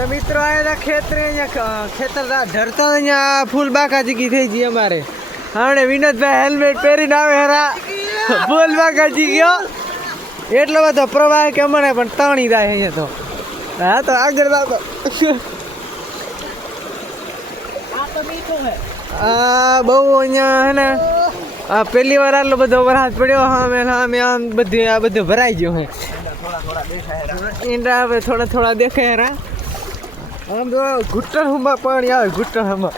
तो मित्रों आया था खेतर धरता फूल बाका जी की थी जी हमारे हमने विनोद भाई हेलमेट पहरी ना हेरा फूल बाका जी गयो એટલો બધો પ્રવાહ કે મને પણ તણી જાય અહીંયા તો હા તો આગળ જાવ આ બહુ અહીંયા હે ને આ પહેલી વાર આટલો બધો વરસાદ પડ્યો સામે આમ બધું આ બધું ભરાઈ ગયું હે ઈંડા હવે થોડા થોડા દેખાય રા આમ તો ઘૂંટણ હુંમાં પાણી આવે ઘૂંટણ હુંમાં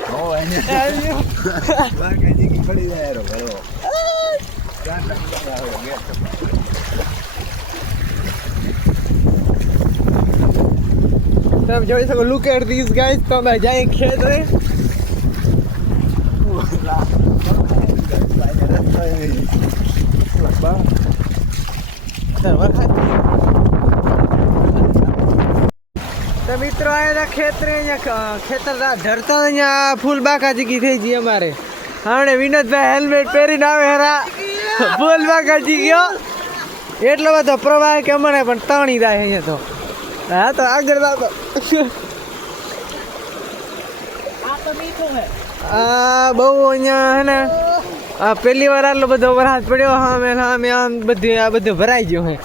તમે જોઈ શકો લુક એટ ધીસ ગાઈસ તો અમે જાય ખેત રે तो मित्रों आया था खेतर धरता फूल बाका जी की थी जी हमारे हमने विनोद भाई हेलमेट पहरी ना हेरा फूल बाका जी गयो એટલો બધો પ્રવાહ કે મને પણ તણી જાય અહીંયા તો હા તો આગળ જાવ આ બહુ અહીંયા હે ને આ પહેલી વાર આટલો બધો વરસાદ પડ્યો સામે આમ બધું આ બધું ભરાઈ ગયું હે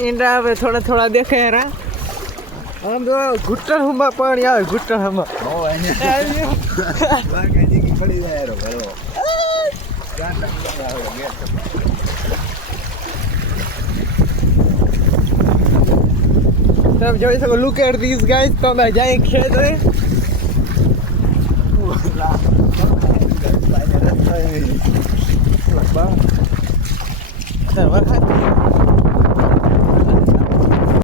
ઈંડા હવે થોડા થોડા દેખાય રા આમ તો ઘૂંટણ હુંમાં પાણી આવે ઘૂંટણ હુંમાં તમે જોઈ શકો લુક એટ ધીસ ગાઈસ તો અમે જાય ખેત રે વરસાદ